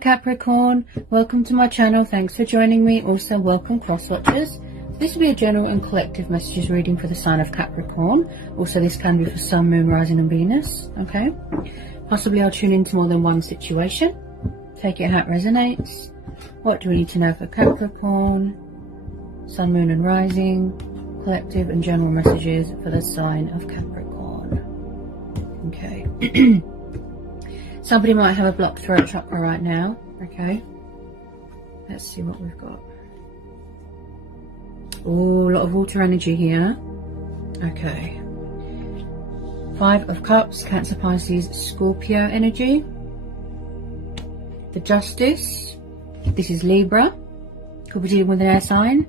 Capricorn, welcome to my channel. Thanks for joining me. Also welcome cross watchers. This will be a general and collective messages reading for the sign of Capricorn. Also this can be for Sun, Moon, Rising and Venus. Okay, possibly I'll tune into more than one situation. Take it how it resonates. What do we need to know for Capricorn, Sun, Moon and Rising, collective and general messages for the sign of Capricorn? Okay. Somebody might have a blocked throat chakra right now. Okay, let's see what we've got. Oh, a lot of water energy here. Okay, 5 of Cups, Cancer, Pisces, Scorpio energy. The Justice, this is Libra. Could be dealing with an air sign.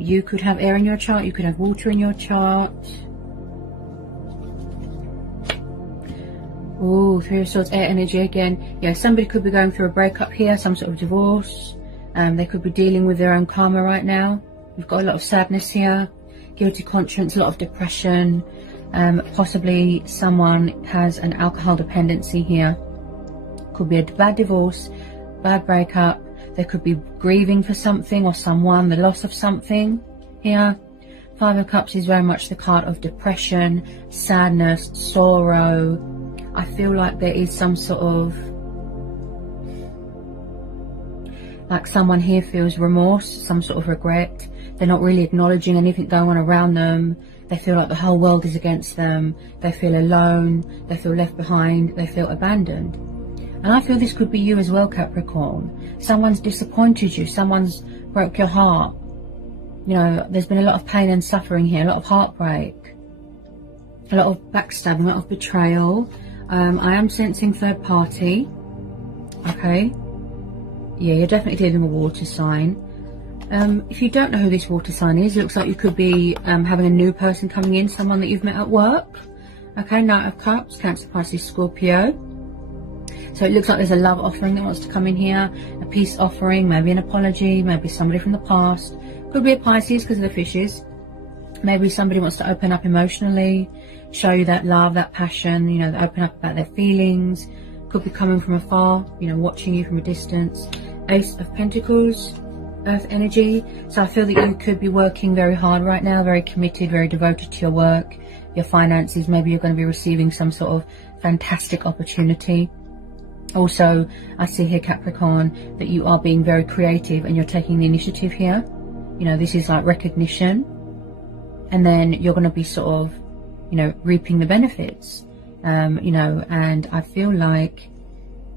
You could have air in your chart, you could have water in your chart. Oh, 3 of Swords, air energy again. Yeah, somebody could be going through a breakup here, some sort of divorce. They could be dealing with their own karma right now. We've got a lot of sadness here, guilty conscience, a lot of depression. Possibly someone has an alcohol dependency here. Could be a bad divorce, bad breakup. They could be grieving for something or someone, the loss of something here. 5 of Cups is very much the card of depression, sadness, sorrow. I feel like there is some sort of, like someone here feels remorse, some sort of regret. They're not really acknowledging anything going on around them. They feel like the whole world is against them. They feel alone. They feel left behind. They feel abandoned. And I feel this could be you as well, Capricorn. Someone's disappointed you. Someone's broke your heart. You know, there's been a lot of pain and suffering here, a lot of heartbreak, a lot of backstabbing, a lot of betrayal. I am sensing third party. Okay. Yeah, you're definitely dealing with a water sign. If you don't know who this water sign is, it looks like you could be having a new person coming in, someone that you've met at work. Okay, Knight of Cups, Cancer, Pisces, Scorpio. So it looks like there's a love offering that wants to come in here, a peace offering, maybe an apology, maybe somebody from the past. Could be a Pisces because of the fishes. Maybe somebody wants to open up emotionally, show you that love, that passion, you know, open up about their feelings. Could be coming from afar, you know, watching you from a distance. Ace of Pentacles, Earth energy. So I feel that you could be working very hard right now, very committed, very devoted to your work, your finances. Maybe you're going to be receiving some sort of fantastic opportunity. Also, I see here, Capricorn, that you are being very creative and you're taking the initiative here. You know, this is like recognition. And then you're going to be sort of, you know, reaping the benefits. You know, and I feel like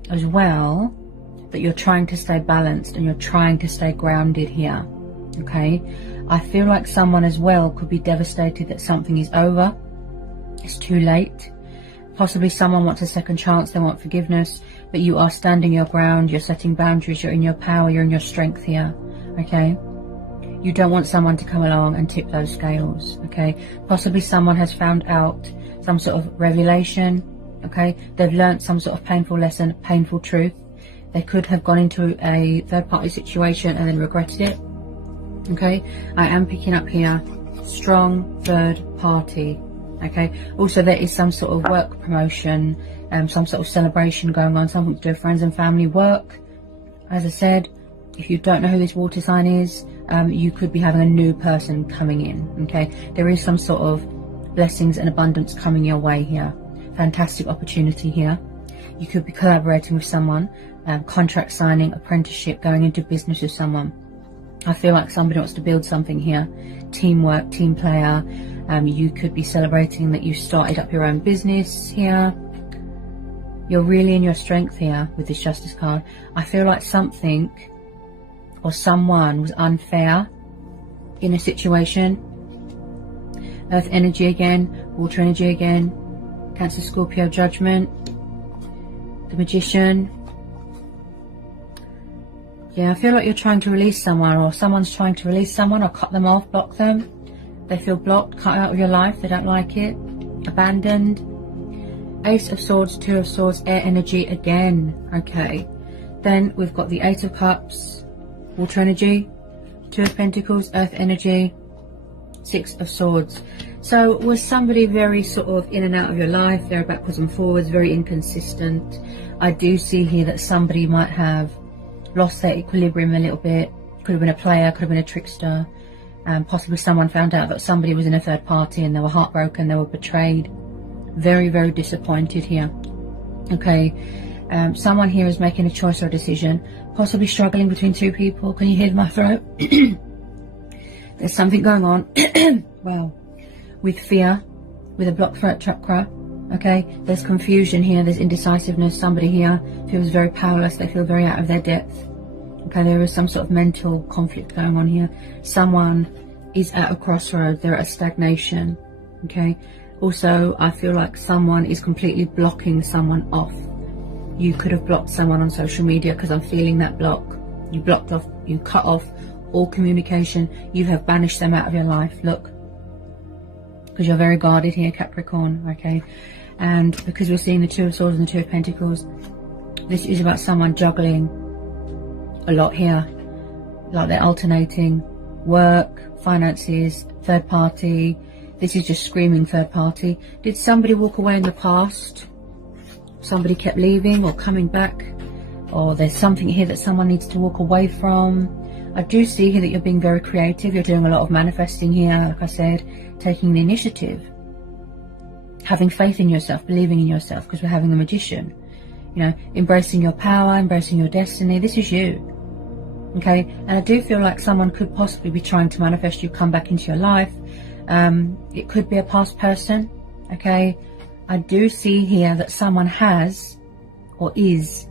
as well that you're trying to stay balanced and you're trying to stay grounded here. Okay, I feel like someone as well could be devastated that something is over, it's too late. Possibly someone wants a second chance, they want forgiveness, but you are standing your ground, you're setting boundaries, you're in your power, you're in your strength here. Okay, you don't want someone to come along and tip those scales. Okay, possibly someone has found out some sort of revelation. Okay, they've learned some sort of painful lesson, painful truth. They could have gone into a third party situation and then regretted it. Okay, I am picking up here strong third party. Okay, also there is some sort of work promotion, some sort of celebration going on, something to do with friends and family, work. As I said, if you don't know who this water sign is, you could be having a new person coming in. Okay, there is some sort of blessings and abundance coming your way here. Fantastic opportunity here. You could be collaborating with someone, contract signing, apprenticeship, going into business with someone. I feel like somebody wants to build something here. Teamwork, team player. You could be celebrating that you started up your own business here. You're really in your strength here with this Justice card. I feel like something or someone was unfair in a situation. Earth energy again, water energy again, Cancer, Scorpio, Judgment, the Magician. Yeah, I feel like you're trying to release someone, or someone's trying to release someone, or cut them off, block them. They feel blocked, cut out of your life, they don't like it, abandoned. Ace of Swords, 2 of Swords, air energy again. Okay, then we've got the 8 of Cups, water energy, 2 of Pentacles, earth energy, 6 of Swords. So was somebody very sort of in and out of your life, very backwards and forwards, very inconsistent? I do see here that somebody might have lost their equilibrium a little bit. Could have been a player, could have been a trickster. Possibly someone found out that somebody was in a third party and they were heartbroken, they were betrayed. Very, very disappointed here. Okay, someone here is making a choice or a decision, possibly struggling between two people. Can you hear my throat? There's something going on, well, with fear, with a blocked throat chakra. Okay, there's confusion here, there's indecisiveness. Somebody here feels very powerless, they feel very out of their depth. Okay, there is some sort of mental conflict going on here. Someone is at a crossroad, they're at a stagnation. Okay, also I feel like someone is completely blocking someone off. You could have blocked someone on social media, because I'm feeling that block. You blocked off, you cut off all communication, you have banished them out of your life. Look, because you're very guarded here, Capricorn. Okay, and because we're seeing the Two of Swords and the Two of Pentacles, this is about someone juggling a lot here, like they're alternating work, finances, third party. This is just screaming third party. Did somebody walk away in the past? Somebody kept leaving or coming back, or there's something here that someone needs to walk away from. I do see here that you're being very creative. You're doing a lot of manifesting here, like I said, taking the initiative, having faith in yourself, believing in yourself, because we're having the Magician. You know, embracing your power, embracing your destiny. This is you. Okay, and I do feel like someone could possibly be trying to manifest you come back into your life. It could be a past person. Okay, I do see here that someone has or is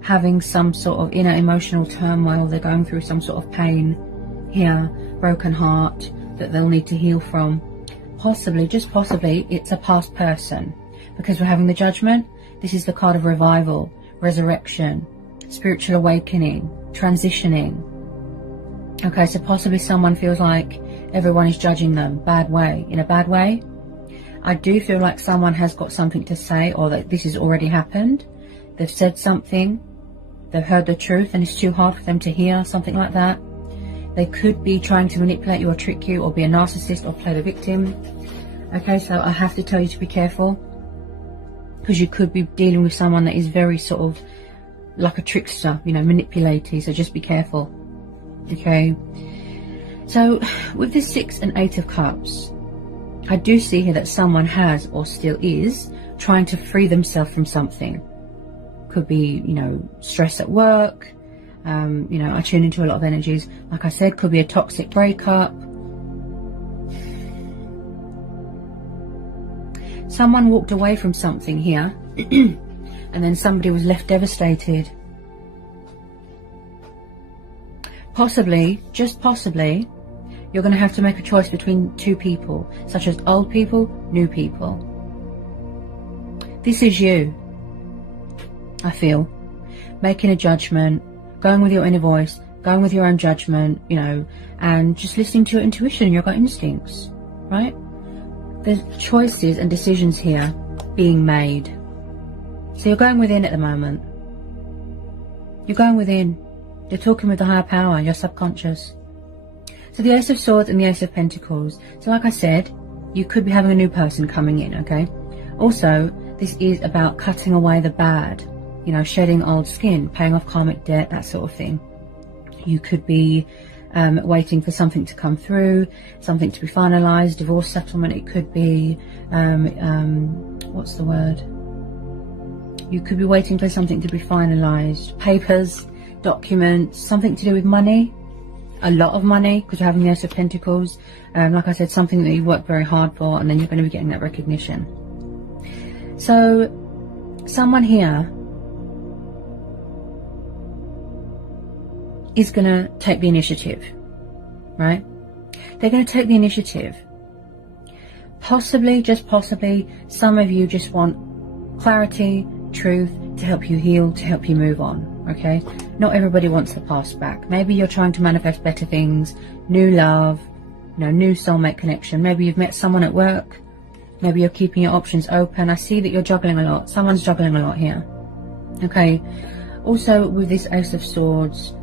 having some sort of inner emotional turmoil. They're going through some sort of pain here, broken heart that they'll need to heal from. Possibly, just possibly, it's a past person, because we're having the Judgment. This is the card of revival, resurrection, spiritual awakening, transitioning. Okay, so possibly someone feels like everyone is judging them bad way, in a bad way. I do feel like someone has got something to say, or that this has already happened. They've said something, they've heard the truth, and it's too hard for them to hear, something like that. They could be trying to manipulate you or trick you, or be a narcissist, or play the victim. Okay, so I have to tell you to be careful, because you could be dealing with someone that is very sort of like a trickster, you know, manipulating. So just be careful. Okay, so with the 6 and 8 of Cups, I do see here that someone has, or still is, trying to free themselves from something. Could be, you know, stress at work. You know, I tune into a lot of energies. Like I said, could be a toxic breakup. Someone walked away from something here and then somebody was left devastated. Possibly, just possibly, you're going to have to make a choice between two people, such as old people, new people. This is you, I feel, making a judgment, going with your inner voice, going with your own judgment, you know, and just listening to your intuition and your gut instincts, right? There's choices and decisions here being made. So you're going within at the moment. You're going within. You're talking with the higher power, your subconscious. So the Ace of Swords and the Ace of Pentacles. So like I said, you could be having a new person coming in, okay? Also, this is about cutting away the bad, you know, shedding old skin, paying off karmic debt, that sort of thing. You could be waiting for something to come through, something to be finalized, divorce settlement. It could be, what's the word? You could be waiting for something to be finalized, papers, documents, something to do with money, a lot of money, because you're having the Ace of Pentacles. Like I said, something that you worked very hard for, and then you're going to be getting that recognition. So someone here is going to take the initiative, right? They're going to take the initiative. Possibly, just possibly, some of you just want clarity, truth, to help you heal, to help you move on, okay? Not everybody wants the past back. Maybe you're trying to manifest better things, new love, you know, new soulmate connection. Maybe you've met someone at work. Maybe you're keeping your options open. I see that you're juggling a lot. Someone's juggling a lot here, okay? Also, with this Ace of Swords,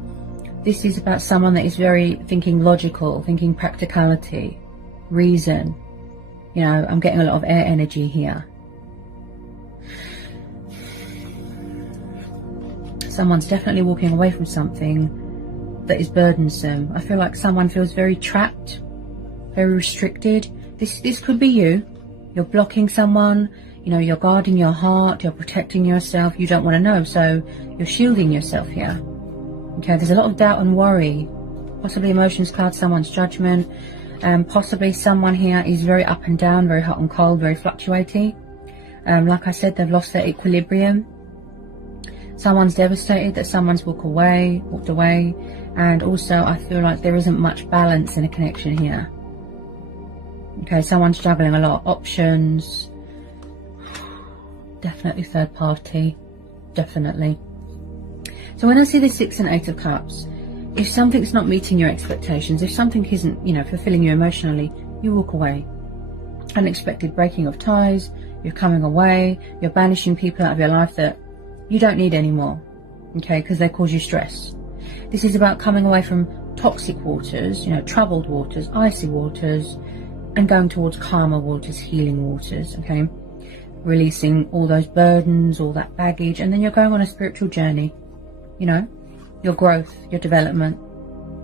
this is about someone that is very thinking logical, thinking practicality, reason. You know, I'm getting a lot of air Someone's definitely walking away from something that is burdensome. I feel like someone feels very trapped, very restricted. This could be you. You're blocking someone, you know, you're guarding your heart, you're protecting yourself, you don't want to know, so you're shielding yourself here. Okay, there's a lot of doubt and worry. Possibly emotions cloud someone's judgment. Possibly someone here is very up and down, very hot and cold, very fluctuating. Like I said, they've lost their equilibrium. Someone's devastated that someone's walked away. And also I feel like there isn't much balance in a connection here. Okay, someone's juggling a lot of options. Definitely third party. Definitely. So when I see the 6 and 8 of Cups, if something's not meeting your expectations, if something isn't, you know, fulfilling you emotionally, you walk away. Unexpected breaking of ties, you're coming away, you're banishing people out of your life that you don't need anymore, okay, because they cause you stress. This is about coming away from toxic waters, you know, troubled waters, icy waters, and going towards calmer waters, healing waters, okay? Releasing all those burdens, all that baggage, and then you're going on a spiritual journey, you know, your growth, your development,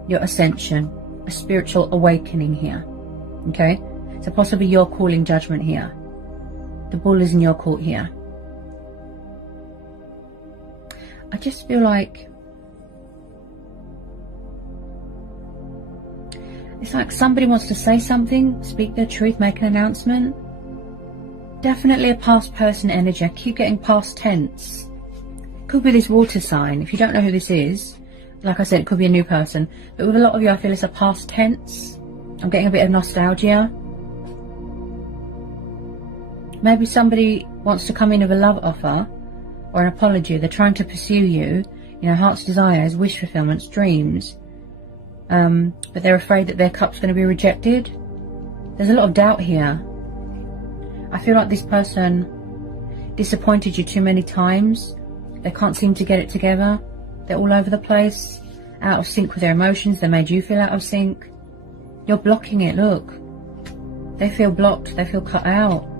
your ascension, a spiritual awakening here, okay? So possibly you're calling judgment here. The ball is in your court here. I just feel like it's like somebody wants to say something, speak their truth, make an announcement. Definitely a past person energy. I keep getting past tense. Could be this water sign. If you don't know who this is, like I said, it could be a new person. But with a lot of you, I feel it's a past tense. I'm getting a bit of nostalgia. Maybe somebody wants to come in with a love offer or an apology. They're trying to pursue you, you know, heart's desires, wish fulfillments, dreams. But they're afraid that their cup's going to be rejected. There's a lot of doubt here. I feel like this person disappointed you too many times. They can't seem to get it together. They're all over the place, out of sync with their emotions. They made you feel out of sync. You're blocking it, look. They feel blocked, they feel cut out.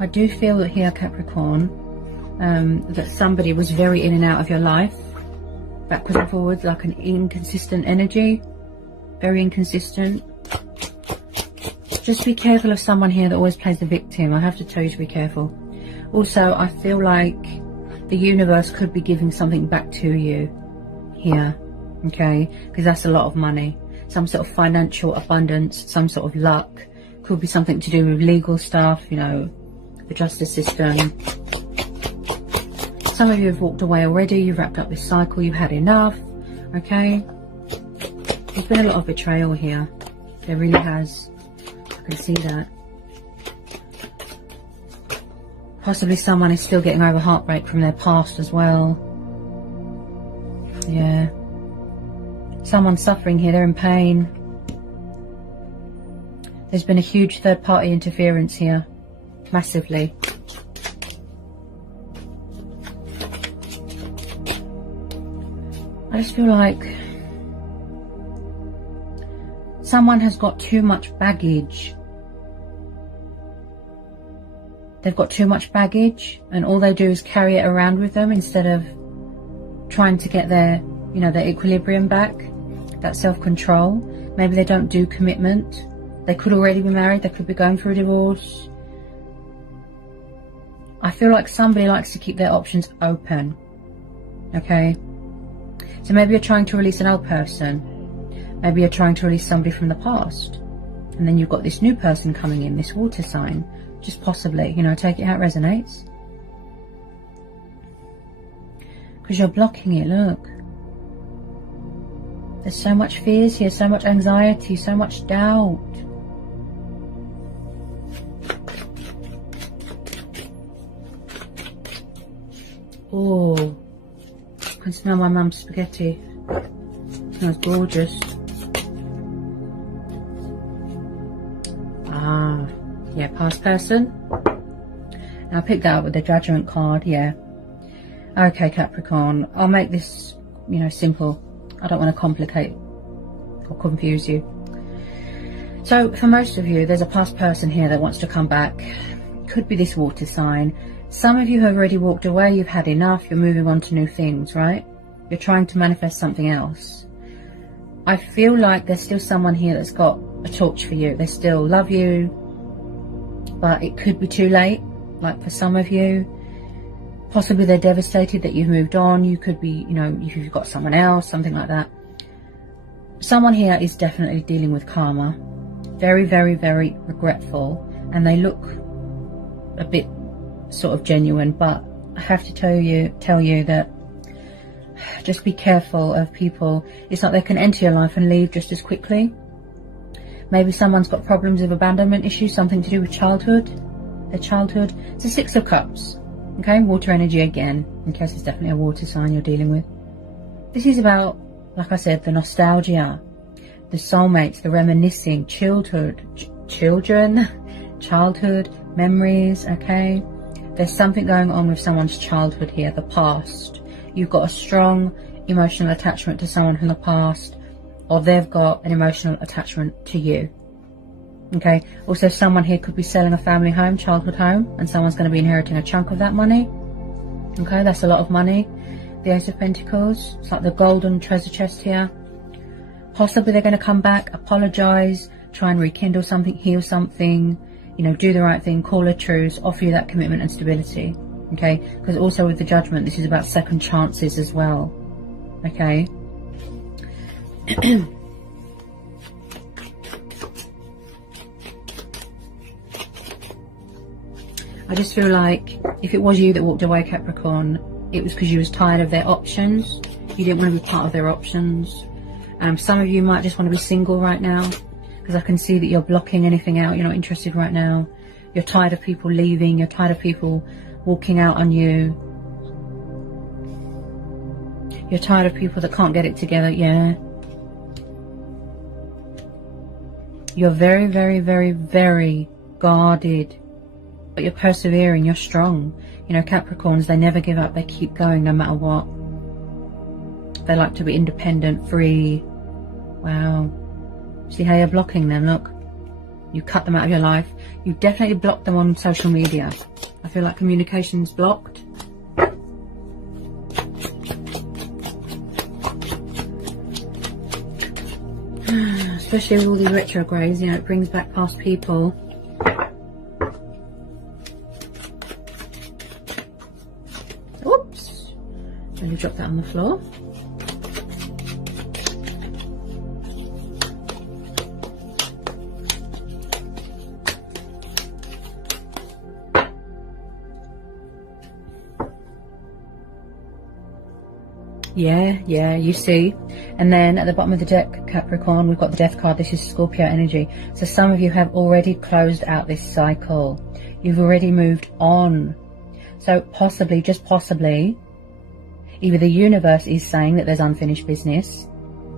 I do feel that here, Capricorn, that somebody was very in and out of your life, backwards and forwards, like an inconsistent energy, very inconsistent. Just be careful of someone here that always plays the victim. I have to tell you to be careful. Also, I feel like the universe could be giving something back to you here, okay? Because that's a lot of money. Some sort of financial abundance, some sort of luck. Could be something to do with legal stuff, you know, the justice system. Some of you have walked away already. You've wrapped up this cycle. You've had enough, okay? There's been a lot of betrayal here. There really has. I can see that. Possibly someone is still getting over heartbreak from their past as well. Yeah. Someone's suffering here. They're in pain. There's been a huge third-party interference here. Massively. I just feel like someone has got too much baggage. They've got too much baggage and all they do is carry it around with them instead of trying to get their, you know, their equilibrium back, that self-control. Maybe they don't do commitment. They could already be married. They could be going through a divorce. I feel like somebody likes to keep their options open, okay? So maybe you're trying to release an old person. Maybe you're trying to release somebody from the past. And then you've got this new person coming in, this water sign. Just possibly, you know, take it how it resonates. Because you're blocking it, look. There's so much fears here, so much anxiety, so much doubt. Oh, I can smell my mum's spaghetti. It smells gorgeous. Ah, yeah, past person. And I'll pick that up with the Judgment card, yeah. Okay, Capricorn, I'll make this you know, simple. I don't want to complicate or confuse you. So for most of you, there's a past person here that wants to come back. Could be this water sign. Some of you have already walked away. You've had enough. You're moving on to new things, right? You're trying to manifest something else. I feel like there's still someone here that's got a torch for you. They still love you, but it could be too late. Like for some of you, possibly they're devastated that you've moved on. You could be, you know, if you've got someone else, something like that. Someone here is definitely dealing with karma. Very, very, very regretful. And they look a bit sort of genuine, but I have to tell you that just be careful of people. It's like they can enter your life and leave just as quickly. Maybe someone's got problems with abandonment issues, something to do with childhood, their childhood. It's a 6 of Cups. Okay, water energy again, in case it's definitely a water sign you're dealing with. This is about, like I said, the nostalgia, the soulmates, the reminiscing, childhood, memories, okay? There's something going on with someone's childhood here, the past. You've got a strong emotional attachment to someone from the past, or they've got an emotional attachment to you. Okay, also someone here could be selling a family home, childhood home, and someone's going to be inheriting a chunk of that money. Okay, that's a lot of money. The Ace of Pentacles, it's like the golden treasure chest here. Possibly they're going to come back, apologize, try and rekindle something, heal something, you know, do the right thing, call a truce, offer you that commitment and stability. Okay, because also with the Judgment, this is about second chances as well. Okay. I just feel like if it was you that walked away, Capricorn, it was because you was tired of their options. You didn't want to be part of their options. Some of you might just want to be single right now, because I can see that you're blocking anything out. You're not interested right now. You're tired of people leaving. You're tired of people walking out on you. You're tired of people that can't get it together. Yeah. You're very, very, very, very guarded. But you're persevering, you're strong. You know, Capricorns, they never give up, they keep going no matter what. They like to be independent, free. Wow. See how you're blocking them, look. You cut them out of your life. You definitely blocked them on social media. I feel like communication's blocked. Especially with all these retrogrades, you know, it brings back past people. Oops. Let me drop that on the floor. Yeah, you see. And then at the bottom of the deck, Capricorn, we've got the Death card. This is Scorpio energy. So some of you have already closed out this cycle. You've already moved on. So possibly, just possibly, either the universe is saying that there's unfinished business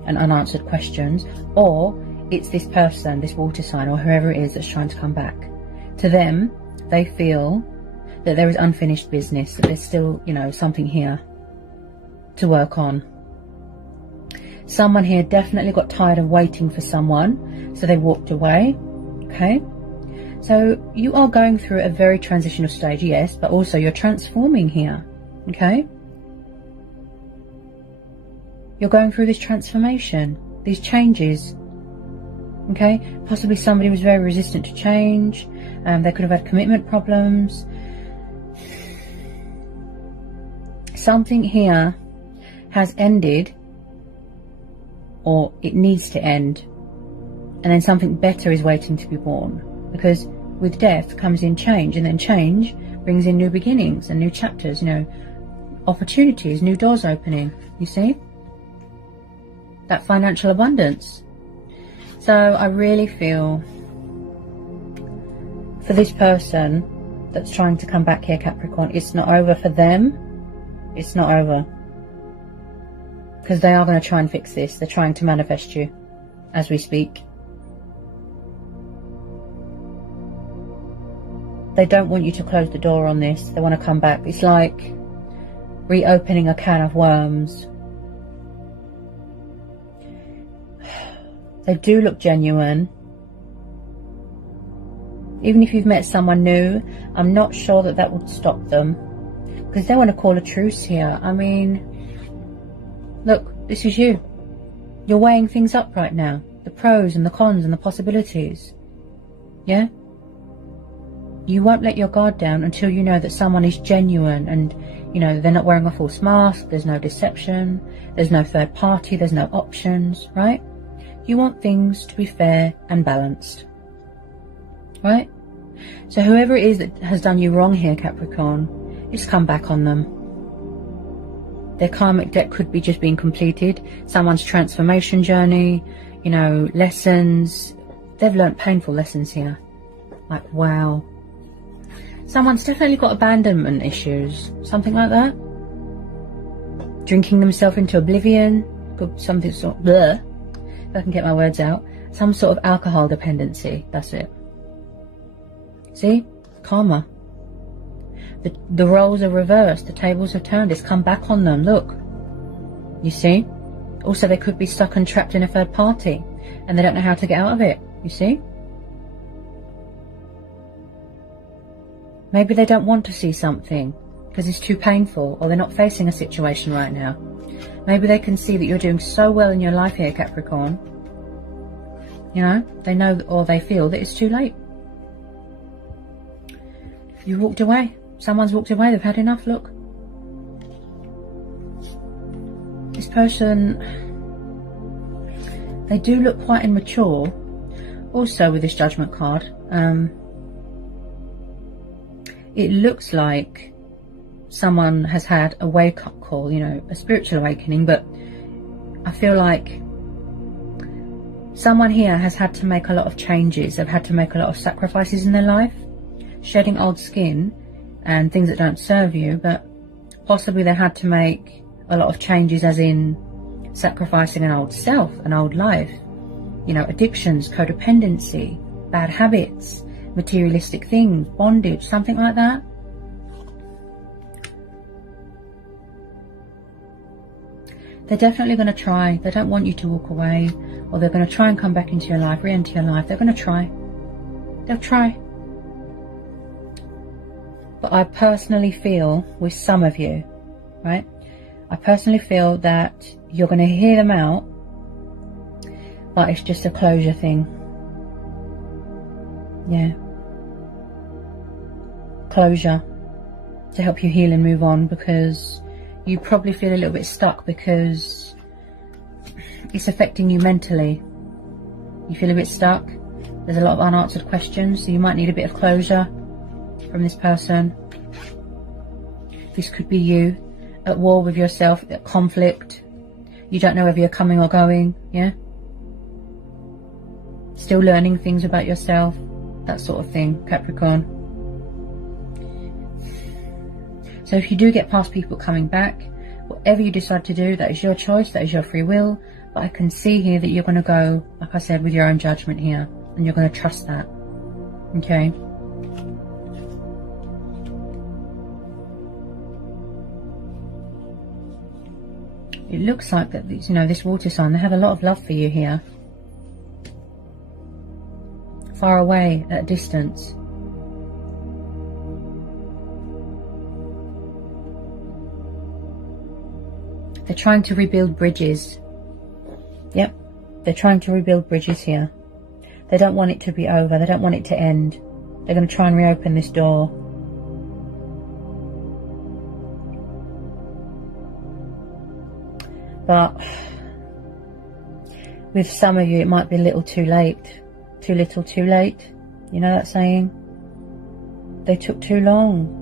and unanswered questions, or it's this person, this water sign, or whoever it is that's trying to come back. To them, they feel that there is unfinished business, that there's still, you know, something here to work on. Someone here definitely got tired of waiting for someone, so they walked away. Okay, so you are going through a very transitional stage, yes, but also you're transforming here. Okay, you're going through this transformation, these changes. Okay, possibly somebody was very resistant to change. They could have had commitment problems. Something here has ended, or it needs to end, and then something better is waiting to be born, because with death comes in change, and then change brings in new beginnings and new chapters, you know, opportunities, new doors opening. You see that financial abundance. So I really feel for this person that's trying to come back here, Capricorn, it's not over for them. It's not over. Because they are going to try and fix this. They're trying to manifest you as we speak. They don't want you to close the door on this. They want to come back. It's like reopening a can of worms. They do look genuine. Even if you've met someone new, I'm not sure that that would stop them. Because they want to call a truce here. I mean, look, this is you. You're weighing things up right now. The pros and the cons and the possibilities. Yeah? You won't let your guard down until you know that someone is genuine and, you know, they're not wearing a false mask, there's no deception, there's no third party, there's no options, right? You want things to be fair and balanced, right? So whoever it is that has done you wrong here, Capricorn, just come back on them. Their karmic debt could be just being completed, someone's transformation journey, you know, lessons. They've learnt painful lessons here. Like, wow. Someone's definitely got abandonment issues, something like that. Drinking themselves into oblivion, something sort of, bleh, if I can get my words out. Some sort of alcohol dependency, that's it. See? Karma. The roles are reversed, the tables have turned, it's come back on them, look. You see? Also, they could be stuck and trapped in a third party, and they don't know how to get out of it, you see? Maybe they don't want to see something because it's too painful, or they're not facing a situation right now. Maybe they can see that you're doing so well in your life here, Capricorn. You know, they know or they feel that it's too late. You walked away. Someone's walked away. They've had enough. Look. This person, they do look quite immature. Also with this Judgment card, it looks like someone has had a wake-up call, you know, a spiritual awakening, but I feel like someone here has had to make a lot of changes. They've had to make a lot of sacrifices in their life, shedding old skin and things that don't serve you, but possibly they had to make a lot of changes, as in sacrificing an old self, an old life, you know, addictions, codependency, bad habits, materialistic things, bondage, something like that. They're definitely going to try. They don't want you to walk away, or they're going to try and come back into your life, re-enter your life. They're going to try. They'll try. But I personally feel with some of you, right? I personally feel that you're going to hear them out, but it's just a closure thing. Yeah. Closure to help you heal and move on, because you probably feel a little bit stuck because it's affecting you mentally. You feel a bit stuck. There's a lot of unanswered questions, so you might need a bit of closure from this person. This could be you at war with yourself, at conflict. You don't know whether you're coming or going, yeah? Still learning things about yourself, that sort of thing, Capricorn. So if you do get past people coming back, whatever you decide to do, that is your choice, that is your free will. But I can see here that you're going to go, like I said, with your own judgment here, and you're going to trust that. Okay? It looks like that, you know, this water sign, they have a lot of love for you here. Far away, at a distance. They're trying to rebuild bridges. Yep, they're trying to rebuild bridges here. They don't want it to be over. They don't want it to end. They're going to try and reopen this door. But with some of you, it might be a little too late. Too little, too late. You know that saying? They took too long.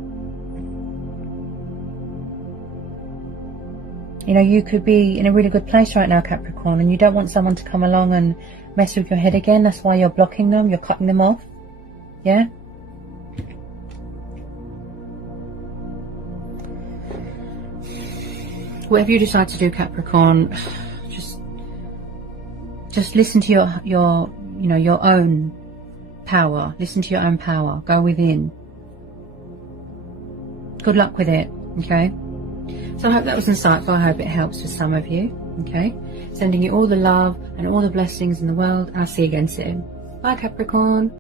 You know, you could be in a really good place right now, Capricorn, and you don't want someone to come along and mess with your head again. That's why you're blocking them, you're cutting them off. Yeah? Whatever you decide to do, Capricorn, just listen to your you know, your own power. Listen to your own power. Go within. Good luck with it, okay? So I hope that was insightful. I hope it helps for some of you. Okay, sending you all the love and all the blessings in the world, and I'll see you again soon. Bye, Capricorn.